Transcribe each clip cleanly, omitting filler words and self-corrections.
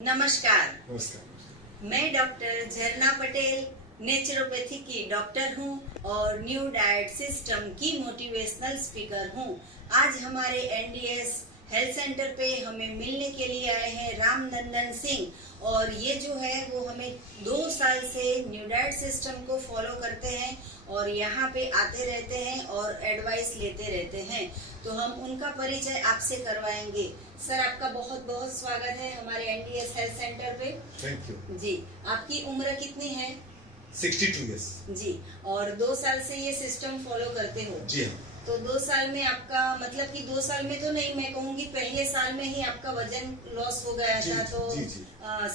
नमस्कार। नमस्कार। मैं डॉक्टर झरना पटेल नेचुरोपैथी की डॉक्टर हूं और न्यू डाइट सिस्टम की मोटिवेशनल स्पीकर हूं। आज हमारे एनडीएस हेल्थ सेंटर पे हमें मिलने के लिए आए हैं रामनंदन सिंह, और ये जो है वो हमें 2 साल से न्यू डाइट सिस्टम को फॉलो करते हैं और यहाँ पे आते रहते हैं और एडवाइस लेते रहते हैं। तो हम उनका परिचय आपसे करवाएंगे। सर, आपका बहुत बहुत स्वागत है हमारे एनडीएस हेल्थ सेंटर पे। थैंक यू जी, आपकी उम्र कितनी है? 62 इयर्स। जी, और 2 साल से ये सिस्टम फॉलो करते हो? जी हाँ। तो 2 साल में आपका मतलब कि 2 साल में तो नहीं, मैं कहूँगी पहले साल में ही आपका वजन लॉस हो गया था। तो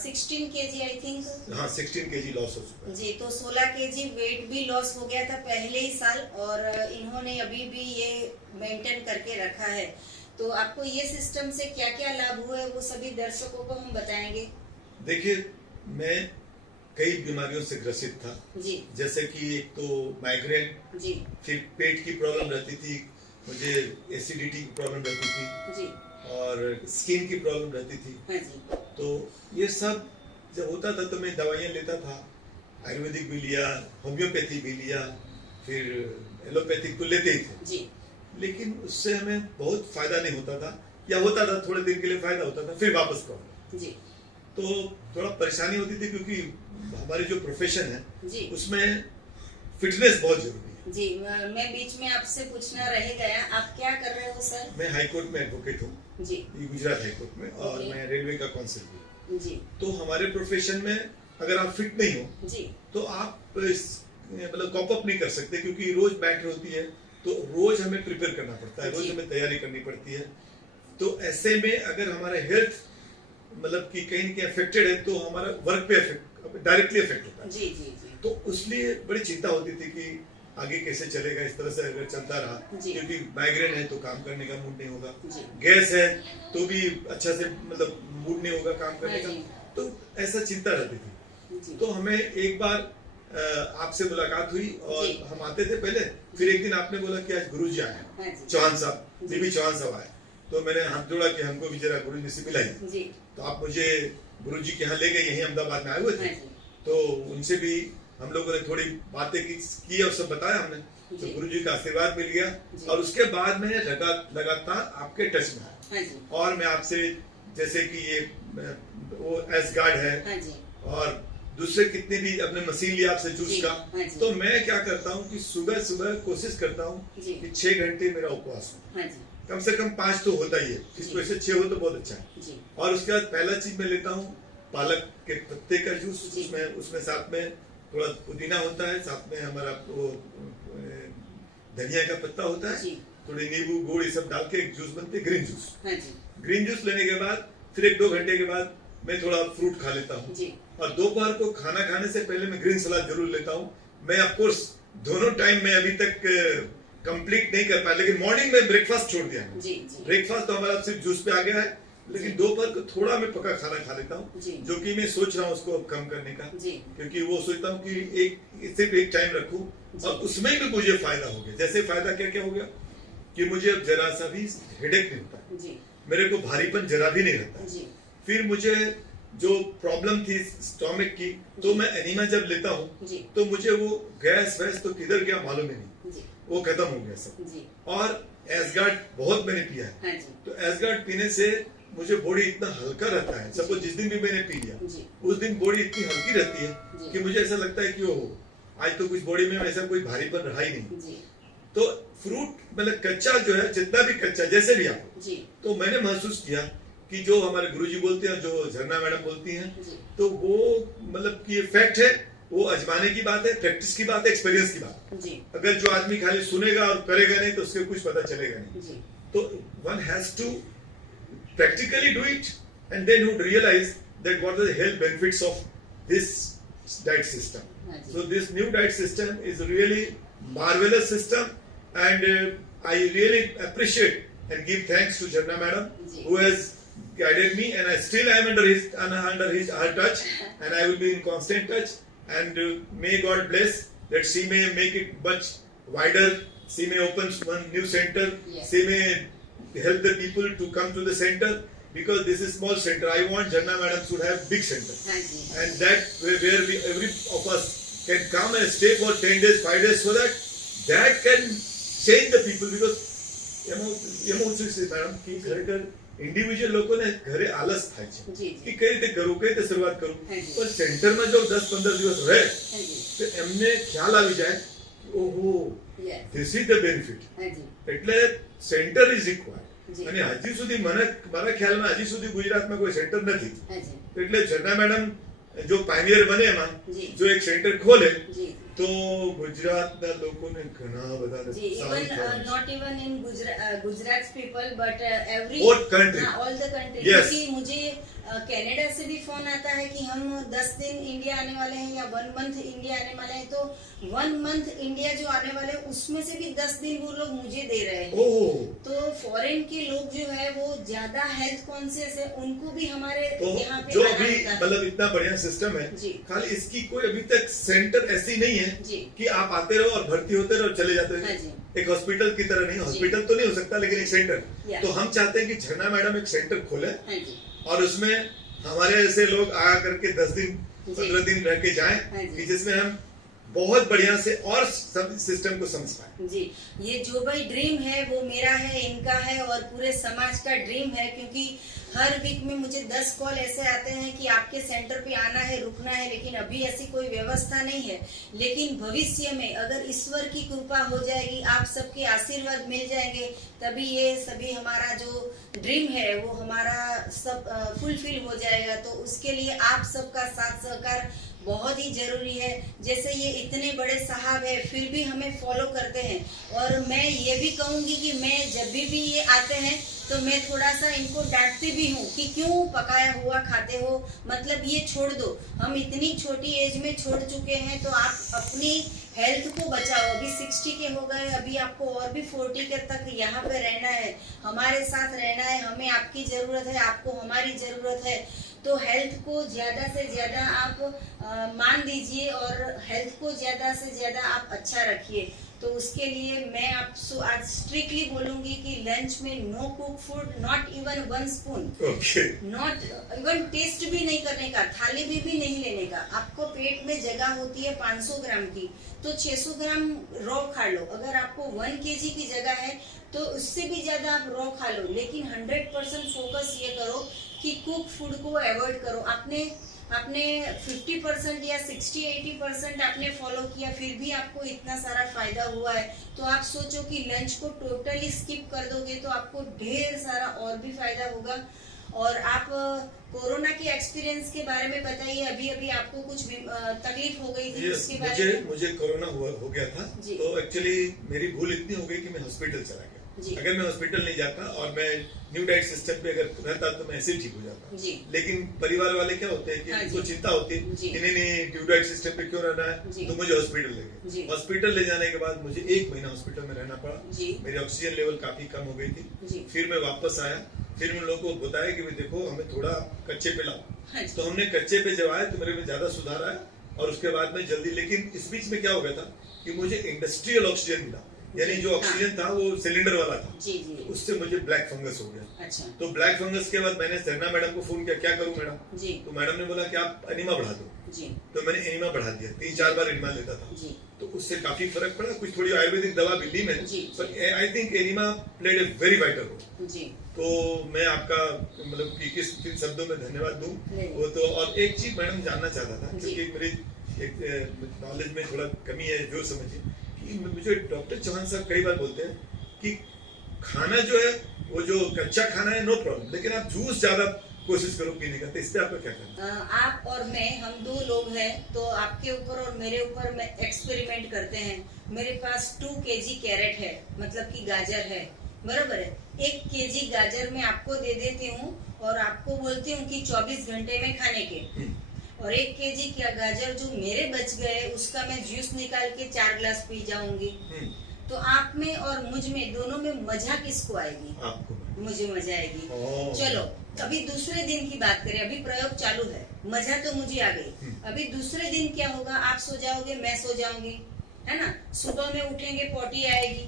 16 केजी आई थिंक। हाँ, 16 केजी लॉस हो चुका है। जी, तो 16 केजी वेट भी लॉस हो गया था पहले ही साल, और इन्होंने अभी भी ये मेंटेन करके रखा है। तो आपको ये सिस्टम से क्या क्या लाभ हुए वो सभी दर्शकों को हम बताएंगे। देखिए, मैं कई बीमारियों से ग्रसित था जी। जैसे कि एक तो माइग्रेन, जी। फिर पेट की प्रॉब्लम रहती थी, मुझे एसिडिटी की प्रॉब्लम रहती थी जी। और स्किन की प्रॉब्लम रहती थी। हाँ जी। तो ये सब जब होता था तो मैं दवाइयाँ लेता था, आयुर्वेदिक भी लिया, होम्योपैथी भी लिया, फिर एलोपैथिक तो लेते ही थे। जी। लेकिन उससे हमें बहुत फायदा नहीं होता था, या होता था थोड़े दिन के लिए फायदा होता था, फिर वापस प्रॉब्लम। जी। तो थोड़ा परेशानी होती थी क्योंकि हमारी जो प्रोफेशन है जी। उसमें फिटनेस बहुत जरूरी है। जी, मैं बीच में आपसे पूछना रह गया, आप क्या कर रहे हो सर? मैं हाई कोर्ट में एडवोकेट हूँ जी। गुजरात हाई कोर्ट में, और मैं रेलवे का काउंसिल भी हूँ। जी। तो हमारे प्रोफेशन में अगर आप फिट नहीं हो जी। तो आप मतलब कॉप अप नहीं कर सकते, क्योंकि रोज बैठ होती है, तो रोज हमें प्रिपेयर करना पड़ता है, रोज हमें तैयारी करनी पड़ती है। तो ऐसे में अगर हमारा हेल्थ मतलब कि कहीं न कहीं अफेक्टेड है तो हमारा वर्क पे डायरेक्टली अफेक्ट होता है। जी। जी। जी। तो उसलिए बड़ी चिंता होती थी कि आगे कैसे चलेगा इस तरह से अगर चलता रहा, क्योंकि माइग्रेन है तो काम करने का मूड नहीं होगा, गैस है तो भी अच्छा से मतलब मूड नहीं होगा काम करने का, तो ऐसा चिंता रहती थी। तो हमें एक बार आपसे मुलाकात हुई और हम आते थे पहले, फिर एक दिन आपने बोला कि आज गुरुजी आए हैं, चौहान साहब, बीबी चौहान साहब आए, तो मैंने हाथ जोड़ा कि हमको भी जरा गुरुजी से मिलाइए। तो आप मुझे गुरुजी के यहाँ ले गए, यहीं अहमदाबाद में आए हुए थे। तो उनसे भी हम लोगों ने थोड़ी बातें की और सब बताया हमने, तो गुरुजी का आशीर्वाद मिल गया, और उसके बाद मैं लगातार आपके टच में आया। और मैं आपसे जैसे कि ये वो एसगार्ड है और दूसरे कितने भी अपने मशीन लिया आपसे जूस का, तो मैं क्या करता हूँ कि सुबह सुबह कोशिश करता हूँ कि 6 घंटे मेरा उपवास हो, कम से कम 5 तो होता ही है, किसी वजह से 6 हो तो बहुत अच्छा है। और उसके बाद पहला चीज मैं लेता हूँ पालक के पत्ते का जूस, उसमें साथ में थोड़ा पुदीना होता है, साथ में हमारा वो धनिया का पत्ता होता है, थोड़ी नींबू गुड़ ये सब डाल के एक जूस बनती है, ग्रीन जूस। ग्रीन जूस लेने के बाद फिर 1-2 घंटे के बाद मैं थोड़ा फ्रूट खा लेता हूँ, और दोपहर को खाना खाने से पहले मैं ग्रीन सलाद जरूर लेता हूँ। मैं ऑफकोर्स दोनों टाइम में अभी तक कंप्लीट नहीं कर पाया, लेकिन मॉर्निंग में ब्रेकफास्ट छोड़ दिया है। ब्रेकफास्ट तो हमारा सिर्फ जूस पे आ गया है, लेकिन दोपहर को थोड़ा मैं पका खाना खा लेता हूँ, जो कि मैं सोच रहा हूँ उसको कम करने का, क्योंकि वो सोचता हूँ कि सिर्फ एक टाइम रखूं, और उसमें भी मुझे फायदा हो गया। जैसे फायदा क्या क्या हो गया कि मुझे अब जरा सा भी हेडेक नहीं होता, मेरे को भारीपन जरा भी नहीं रहता। फिर मुझे जो प्रॉब्लम थी स्टोमक की, तो मैं एनीमा जब लेता हूँ तो मुझे वो गैस वैस तो किधर गया मालूम ही नहीं, वो खत्म हो गया सब। और एसगार्ड बहुत मैंने पिया है, तो एसगार्ड पीने से मुझे बॉडी इतना हल्का रहता है। सपोज जिस दिन भी मैंने पी लिया उस दिन बॉडी इतनी हल्की रहती है कि मुझे ऐसा लगता है कि ओ आज तो कुछ बॉडी में ऐसा कोई भारीपन रहा ही नहीं। तो फ्रूट मतलब कच्चा जो है, जितना भी कच्चा जैसे भी आप, तो मैंने महसूस किया कि जो हमारे गुरुजी बोलते हैं, जो झरना मैडम बोलती हैं, तो वो मतलब कि ये फैक्ट है, वो अजमाने की बात है, प्रैक्टिस की बात है, एक्सपीरियंस की बात है। अगर जो आदमी खाली सुनेगा और करेगा नहीं तो उसके कुछ पता चलेगा नहीं। तो one has to practically do it, and then would realize that what are the health benefits of this diet system. So this new diet system is a really marvelous system, and I really appreciate and give thanks to Jharna madam who has guided me, and I still am under her touch, and I will be in constant touch, and may God bless that she may make it much wider, she may open one new center, she may help the people to come to the center, because this is small center. I want Jhanna madam should have big center, हाँ जी, and that where we every of us can come and stay for 10 days, 5 days, so that can change the people because emotions is madam कि खरेखर individual लोगों ने घरे आलस થાય છે जी, कि કઈ રીતે કરું કઈ રીતે શરૂઆત કરું हाँ जी, પણ સેન્ટરમાં જો 10-15 દિવસ રહે हाँ जी, તો એમને ખ્યાલ આવી જાય ઓહો yes, this is the benefit हाँ जी, એટલે સેન્ટર ઇઝ રિક્વાયર્ડ जी, અને હજી સુધી મારા ખ્યાલમાં હજી સુધી ગુજરાતમાં કોઈ સેન્ટર નથી हाँ जी, એટલે જન્ના મેડમ જો પાયનિયર બને એમાં जी, જો એક સેન્ટર ખોલે जी, તો ગુજરાતના લોકોને ઘણા બધા जी, સારું even થવાનું છે. not even in Gujarat people but every All country. all the country Yes. क्योंकि मुझे कनाडा से भी फोन आता है कि हम 10 दिन इंडिया आने वाले हैं या 1 मंथ इंडिया आने वाले हैं, तो 1 मंथ इंडिया जो आने वाले हैं उसमें से भी 10 दिन वो लोग मुझे दे रहे हैं। ओह तो फॉरेन के लोग जो है वो ज्यादा हेल्थ कॉन्शियस है, उनको भी हमारे तो यहाँ पे जो आना अभी होता है। मतलब इतना बढ़िया सिस्टम है जी, खाली इसकी कोई अभी तक सेंटर ऐसी नहीं है जी, कि आप आते रहो और भर्ती होते रहो और चले जाते हाँ हो जी, एक हॉस्पिटल की तरह नहीं, हॉस्पिटल तो नहीं हो सकता लेकिन एक सेंटर। या, तो हम चाहते हैं कि झरना मैडम एक सेंटर खोले हाँ जी, और उसमें हमारे ऐसे लोग आ करके 10 दिन जी, 15 दिन रह के जाएं हाँ जी, कि जिसमें हम बहुत बढ़िया से और सब सिस्टम को समझ पाए। जी, ये जो भाई ड्रीम है वो मेरा है, इनका है और पूरे समाज का ड्रीम है, क्योंकि हर वीक में मुझे 10 कॉल ऐसे आते हैं कि आपके सेंटर पे आना है, रुकना है, लेकिन अभी ऐसी कोई व्यवस्था नहीं है। लेकिन भविष्य में अगर ईश्वर की कृपा हो जाएगी, आप सबके आशीर्वाद मिल जाएंगे, तभी ये सभी हमारा जो ड्रीम है वो हमारा सब फुलफिल हो जाएगा। तो उसके लिए आप सबका साथ सहकार बहुत ही जरूरी है। जैसे ये इतने बड़े साहब है फिर भी हमें फॉलो करते हैं, और मैं ये भी कहूंगी कि मैं जब भी ये आते हैं तो मैं थोड़ा सा इनको डांटती भी हूँ कि क्यों पकाया हुआ खाते हो, मतलब ये छोड़ दो। हम इतनी छोटी एज में छोड़ चुके हैं, तो आप अपनी हेल्थ को बचाओ। अभी 60 के हो गए, अभी आपको और भी 40 के तक यहाँ पे रहना है, हमारे साथ रहना है, हमें आपकी जरूरत है, आपको हमारी जरूरत है। तो हेल्थ को ज्यादा से ज्यादा आप मान दीजिए और हेल्थ को ज्यादा से ज्यादा आप अच्छा रखिए। तो उसके लिए मैं आपसे आज स्ट्रिक्टली बोलूंगी कि लंच में no cook food, not even 1 spoon, okay not even taste भी नहीं करने का, थाली भी नहीं लेने का। आपको पेट में जगह होती है 500 ग्राम की, तो 600 ग्राम रॉ खा लो। अगर आपको 1 kg की जगह है तो उससे भी ज्यादा आप रॉ खा लो, लेकिन 100% फोकस ये करो कि कुक फूड को अवॉइड करो। आपने 50% या 60-80% आपने फॉलो किया, फिर भी आपको इतना सारा फायदा हुआ है, तो आप सोचो कि लंच को टोटली स्किप कर दोगे तो आपको ढेर सारा और भी फायदा होगा। और आप कोरोना के एक्सपीरियंस के बारे में बताइए, अभी आपको कुछ तकलीफ हो गई थी उसके बारे में? मुझे कोरोना हो गया था, जी। तो एक्चुअली मेरी भूल इतनी हो गई कि मैं हॉस्पिटल चला गया। जी, अगर मैं हॉस्पिटल नहीं जाता और मैं न्यू डाइट सिस्टम पे अगर रहता तो मैं ऐसे ही ठीक हो जाता। जी, लेकिन परिवार वाले क्या होते हैं कि हाँ उनको जी। चिंता होती है जी। कि नहीं न्यू डाइट सिस्टम पे क्यों रहना जी। है, तो मुझे हॉस्पिटल ले जी। गए। हॉस्पिटल ले जाने के बाद मुझे 1 महीना हॉस्पिटल में रहना पड़ा। जी, मेरी ऑक्सीजन लेवल काफी कम हो गई थी। जी, फिर मैं वापस आया, फिर उन लोगों को बताया कि भाई देखो हमें थोड़ा कच्चे पे लाओ। हाँ जी, तो हमने कच्चे पे जब आए तो मेरे में ज्यादा सुधार आया, और उसके बाद में जल्दी, लेकिन इस बीच में क्या हो गया था कि मुझे इंडस्ट्रियल ऑक्सीजन मिला, यानी जो ऑक्सीजन था वो सिलेंडर वाला था, जी, जी, उससे मुझे ब्लैक फंगस हो गया। अच्छा, तो ब्लैक फंगस के बाद मैंने सरना मैडम को फोन किया, क्या करूं मैडम? जी, तो मैडम ने बोला कि आप एनिमा बढ़ा दो। जी, तो मैंने एनिमा बढ़ा दिया, 3-4 बार एनिमा लेता था, जी, तो उससे काफी फर्क पड़ा। कुछ थोड़ी आयुर्वेदिक दवा भी ली मैंने, जी, पर I think enema played a very vital role. जी, तो मैं आपका मतलब कि किन शब्दों में धन्यवाद दूं नहीं। वो तो। और एक चीज मैडम जानना चाहता था, जी। क्योंकि मेरी एक नॉलेज में थोड़ा कमी है, जो समझिए कि मुझे डॉक्टर चौहान साहब कई बार बोलते हैं कि खाना जो है वो जो कच्चा खाना है नो प्रॉब्लम, लेकिन आप जूस ज्यादा कोशिश करो पीने का। तो इस पे आपका क्या कहना है? आप और मैं, हम 2 लोग हैं, तो आपके ऊपर और मेरे ऊपर में एक्सपेरिमेंट करते हैं। मेरे पास 2 kg कैरेट है, मतलब कि गाजर है, बरोबर है। 1 kg गाजर मैं आपको दे देती हूँ और आपको बोलती हूँ कि 24 घंटे में खाने के, और 1 kg क्या गाजर जो मेरे बच गए उसका मैं जूस निकाल के 4 ग्लास पी जाऊंगी। तो आप में और मुझ में दोनों में मजा किसको आएगी? आपको। मुझे मजा आएगी। ओह। चलो अभी दूसरे दिन की बात करें, अभी प्रयोग चालू है, मजा तो मुझे आ गई। अभी दूसरे दिन क्या होगा, आप सो जाओगे, मैं सो जाऊंगी, है ना। सुबह में उठेंगे, पोटी आएगी,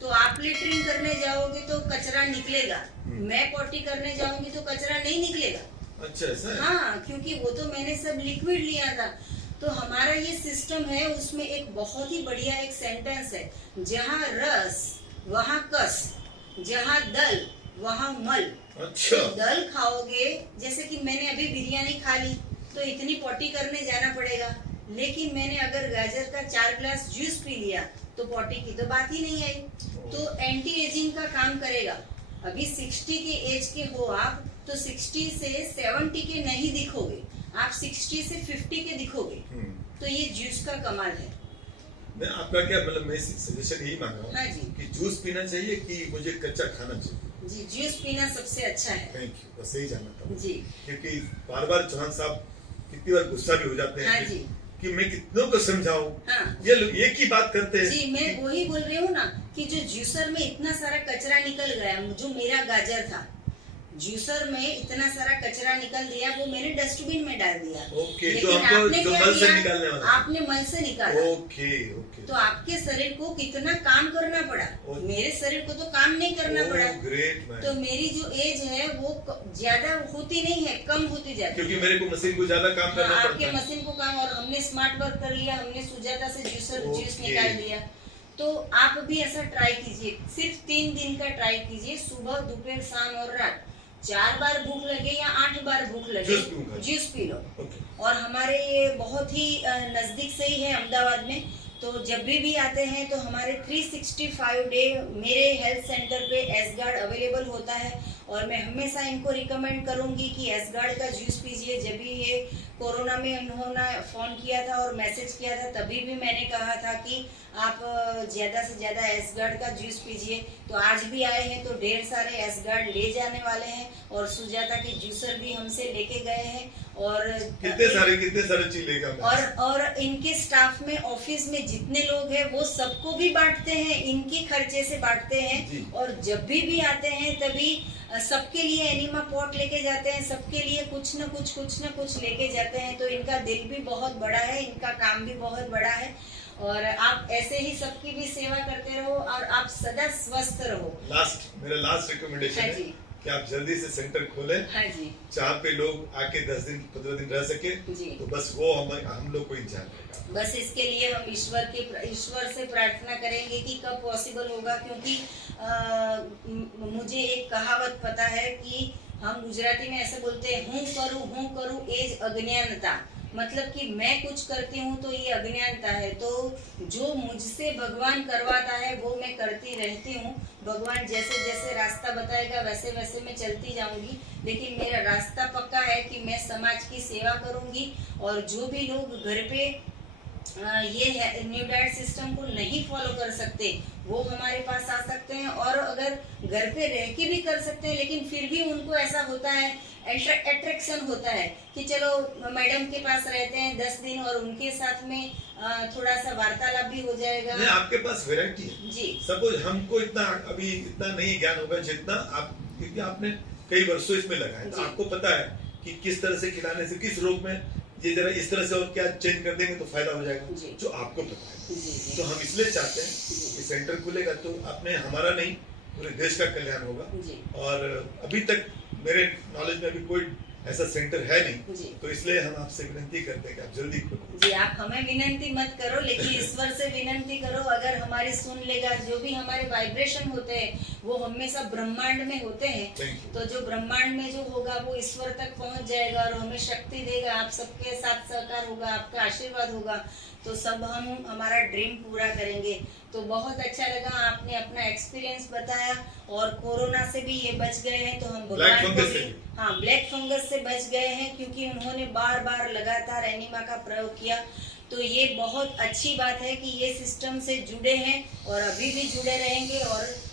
तो आप लेटरिन करने जाओगे तो कचरा निकलेगा, मैं पॉटी करने जाऊंगी तो कचरा नहीं निकलेगा। अच्छा ऐसा है? हाँ, क्योंकि वो तो मैंने सब लिक्विड लिया था। तो हमारा ये सिस्टम है, उसमें एक बहुत ही बढ़िया एक सेंटेंस है, जहाँ रस वहाँ कस, जहाँ दल वहाँ मल। अच्छा। तो दल खाओगे, जैसे कि मैंने अभी बिरयानी खा ली तो इतनी पॉटी करने जाना पड़ेगा, लेकिन मैंने अगर गाजर का 4 ग्लास जूस पी लिया तो पॉटी की तो बात ही नहीं आई। तो एंटी एजिंग का काम करेगा। अभी 60 के एज के हो आप, तो 60 से 70 के नहीं दिखोगे, आप 60 से 50 के दिखोगे। तो ये जूस का कमाल है। मैं आपका क्या मतलब, मैं सजेशन यही मांग रहा हूँ। हाँ जी। कि जूस पीना चाहिए कि मुझे कच्चा खाना चाहिए? जी, जूस पीना सबसे अच्छा है। थैंक यू, बस यही जानना था जी। क्योंकि बार बार चौहान साहब कितनी बार गुस्सा भी हो जाते हैं। हाँ जी। कि मैं कितनों को समझाऊं। हाँ। ये लोग एक ही बात करते हैं। जी, मैं वही बोल रही हूँ ना कि जो जूसर में इतना सारा कचरा निकल गया, जो मेरा गाजर था, जूसर में इतना सारा कचरा निकल दिया, वो मैंने डस्टबिन में डाल दिया। ओके, लेकिन जो हमको आपने जो क्या मल से किया? निकालने वाला। आपने मल से निकाला। Okay okay. तो आपके शरीर को कितना काम करना पड़ा, मेरे शरीर को तो काम नहीं करना पड़ा। Great man. तो मेरी जो एज है वो ज्यादा होती नहीं है, कम होती जाती है, क्योंकि मेरे को मशीन को ज्यादा काम करना पड़ता आपके है। मशीन को काम, और हमने स्मार्ट वर्क कर लिया, हमने सुजाता से जूस ओके। निकाल दिया। तो आप भी ऐसा ट्राई कीजिए, सिर्फ 3 दिन का ट्राई कीजिए, सुबह दोपहर शाम और रात, 4 बार भूख लगे या 8 बार भूख लगे, जूस पी लो। और हमारे ये बहुत ही नजदीक से ही है अहमदाबाद में, तो जब भी आते हैं तो हमारे 365 डे मेरे हेल्थ सेंटर पे एस गार्ड अवेलेबल होता है। और मैं हमेशा इनको रिकमेंड करूंगी कि एस गार्ड का जूस पीजिए। जब भी ये कोरोना में इन्होंने फोन किया था और मैसेज किया था, तभी भी मैंने कहा था कि आप ज्यादा से ज्यादा एस गार्ड का जूस पीजिए। तो आज भी आए हैं तो ढेर सारे एस गार्ड ले जाने वाले हैं, और सुजाता के जूसर भी हमसे लेके गए हैं। और कितने सारे चीज लेगा। और इनके स्टाफ में, ऑफिस में जितने लोग हैं वो सबको भी बांटते हैं, इनके खर्चे से बांटते हैं। और जब भी आते हैं तभी सबके लिए एनिमा पॉट लेके जाते हैं, सबके लिए कुछ न कुछ लेके जाते हैं। तो इनका दिल भी बहुत बड़ा है, इनका काम भी बहुत बड़ा है, और आप ऐसे ही सबकी भी सेवा करते रहो और आप सदा स्वस्थ रहो। मेरा लास्ट रिकमेंडेशन है कि आप जल्दी से सेंटर खोलें। हाँ जी। जहाँ पे लोग आके 10 दिन 15 दिन रह सके जी। तो बस वो हम लोग को इंतजार रहेगा। बस इसके लिए हम ईश्वर से प्रार्थना करेंगे कि कब पॉसिबल होगा, क्योंकि मुझे एक कहावत पता है कि हम गुजराती में ऐसे बोलते हैं, हूँ करूँ एज अज्ञानता। मतलब कि मैं कुछ करती हूँ तो ये अज्ञानता है। तो जो मुझसे भगवान करवाता है वो मैं करती रहती हूँ। भगवान जैसे जैसे रास्ता बताएगा वैसे वैसे मैं चलती जाऊंगी, लेकिन मेरा रास्ता पक्का है कि मैं समाज की सेवा करूंगी। और जो भी लोग घर पे ये न्यू डाइट सिस्टम को नहीं फॉलो कर सकते, वो हमारे पास आ सकते हैं। और अगर घर पे रह के भी कर सकते हैं, लेकिन फिर भी उनको ऐसा होता है, अट्रैक्शन होता है कि चलो मैडम के पास रहते हैं 10 दिन और उनके साथ में थोड़ा सा वार्तालाप भी हो जाएगा। नहीं, आपके पास वैरायटी है जी। सपोज हमको अभी इतना नहीं ज्ञान होगा जितना आप, क्योंकि आपने कई वर्षों इसमें लगा है, तो आपको पता है कि किस तरह से खिलाने से किस रोग में ये जरा इस तरह से और क्या चेंज कर देंगे तो फायदा हो जाएगा, जो आपको पता है। तो हम इसलिए चाहते हैं कि सेंटर खुलेगा तो अपने हमारा नहीं पूरे देश का कल्याण होगा। और अभी तक मेरे नॉलेज में अभी कोई ऐसा सेंटर है नहीं, तो इसलिए हम आपसे विनती करते हैं कि आप जल्दी खोलो। जी, आप हमें विनती मत करो, लेकिन ईश्वर से विनती करो। अगर हमारी सुन लेगा, जो भी हमारे वाइब्रेशन होते हैं वो हमेशा ब्रह्मांड में होते हैं, तो जो ब्रह्मांड में जो होगा वो ईश्वर तक पहुंच जाएगा और हमें शक्ति देगा। आप सबके साथ सहकार होगा, आपका आशीर्वाद होगा, तो सब हम हमारा ड्रीम पूरा करेंगे। तो बहुत अच्छा लगा, आपने अपना एक्सपीरियंस बताया। और कोरोना से भी ये बच गए हैं, तो हम भगवान को भी, हाँ, ब्लैक फंगस से बच गए हैं, क्योंकि उन्होंने बार बार लगातार एनिमा का प्रयोग किया। तो ये बहुत अच्छी बात है कि ये सिस्टम से जुड़े हैं और अभी भी जुड़े रहेंगे, और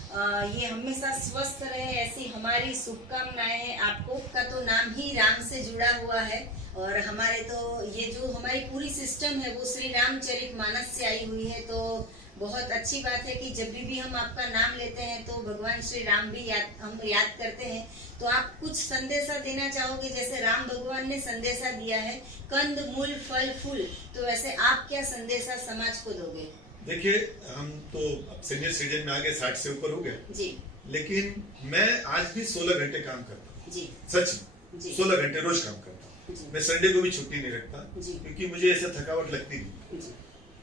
ये हमेशा स्वस्थ रहे, ऐसी हमारी शुभकामनाएं हैं। आपको का तो नाम ही राम से जुड़ा हुआ है, और हमारे तो ये जो हमारी पूरी सिस्टम है वो श्री रामचरितमानस से आई हुई है। तो बहुत अच्छी बात है कि जब भी हम आपका नाम लेते हैं तो भगवान श्री राम भी हम याद करते हैं। तो आप कुछ संदेशा देना चाहोगे, जैसे राम भगवान ने संदेशा दिया है कंद मूल फल फूल, तो वैसे आप क्या संदेशा समाज को दोगे? देखिए, हम तो अब सीनियर सिटीजन में आ गए, 60 से ऊपर हो गए जी लेकिन मैं आज भी 16 घंटे काम करता हूँ। जी सच जी। में 16 घंटे रोज काम करता हूँ। जी। मैं संडे को भी छुट्टी नहीं रखता जी। क्योंकि मुझे ऐसा थकावट लगती नहीं। जी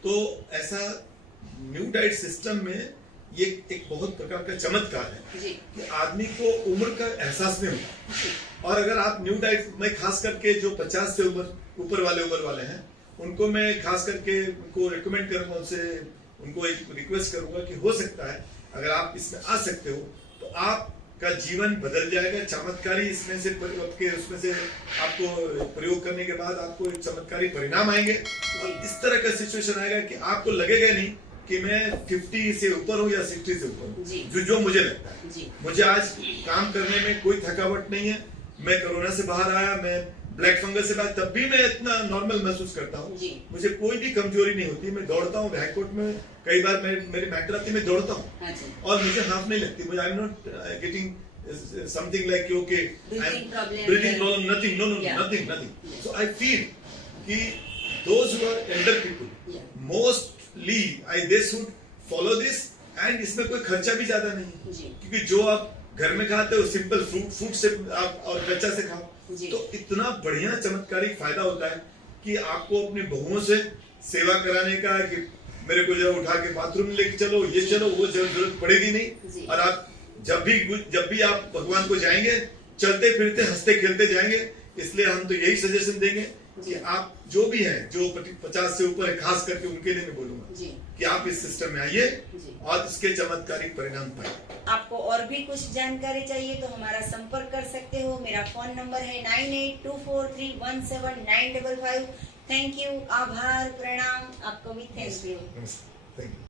तो ऐसा न्यू डाइट सिस्टम में ये एक बहुत प्रकार का चमत्कार है जी कि आदमी को उम्र का एहसास नहीं होता। और अगर आप न्यू डाइट में खास करके जो 50 से ऊपर वाले हैं उनको मैं खास करके उनको रिकमेंड करूंगा, उनको एक रिक्वेस्ट करूंगा कि हो सकता है अगर आप इसमें आ सकते हो तो आपका जीवन बदल जाएगा। चमत्कारी उसमें से आपको प्रयोग करने के बाद आपको एक चमत्कारी परिणाम आएंगे और इस तरह का सिचुएशन आएगा कि आपको लगेगा नहीं कि मैं 50 से ऊपर हूँ या 60 से ऊपर हूँ, जो मुझे लगता है। मुझे आज काम करने में कोई थकावट नहीं है। मैं कोरोना से बाहर आया, मैं ब्लैक फंगस से बाहर, तब भी मैं इतना नॉर्मल महसूस करता हूँ। मुझे कोई भी कमजोरी नहीं होती। मैं दौड़ता हूँ हाईकोर्ट में, कई बार मेरी मैटर आती है, मैं दौड़ता हूँ और मुझे हाफ नहीं लगती। मुझे I am not getting something like okay breathing problem, nothing. So I feel कि those who are elder people mostly they should follow this. And इसमें कोई खर्चा भी ज्यादा नहीं है क्योंकि जो आप घर में खाते हो सिंपल फ्रूट से आप और कच्चा से खाओ तो इतना बढ़िया चमत्कारिक फायदा होता है कि आपको अपनी बहुओं से सेवा कराने का कि मेरे को जरा उठा के बाथरूम लेके चलो, ये चलो, वो जरूरत पड़ेगी नहीं। और आप जब भी आप भगवान को जाएंगे चलते फिरते हंसते खेलते जाएंगे। इसलिए हम तो यही सजेशन देंगे कि आप जो भी हैं, जो 50 से ऊपर है, खास करके उनके लिए मैं बोलूंगा कि आप इस सिस्टम में आइए और इसके चमत्कारिक परिणाम पाइए। आपको और भी कुछ जानकारी चाहिए तो हमारा संपर्क कर सकते हो। मेरा फोन नंबर है 9824317955। थैंक यू, आभार, प्रणाम। आपको भी थैंक यू। Thank you.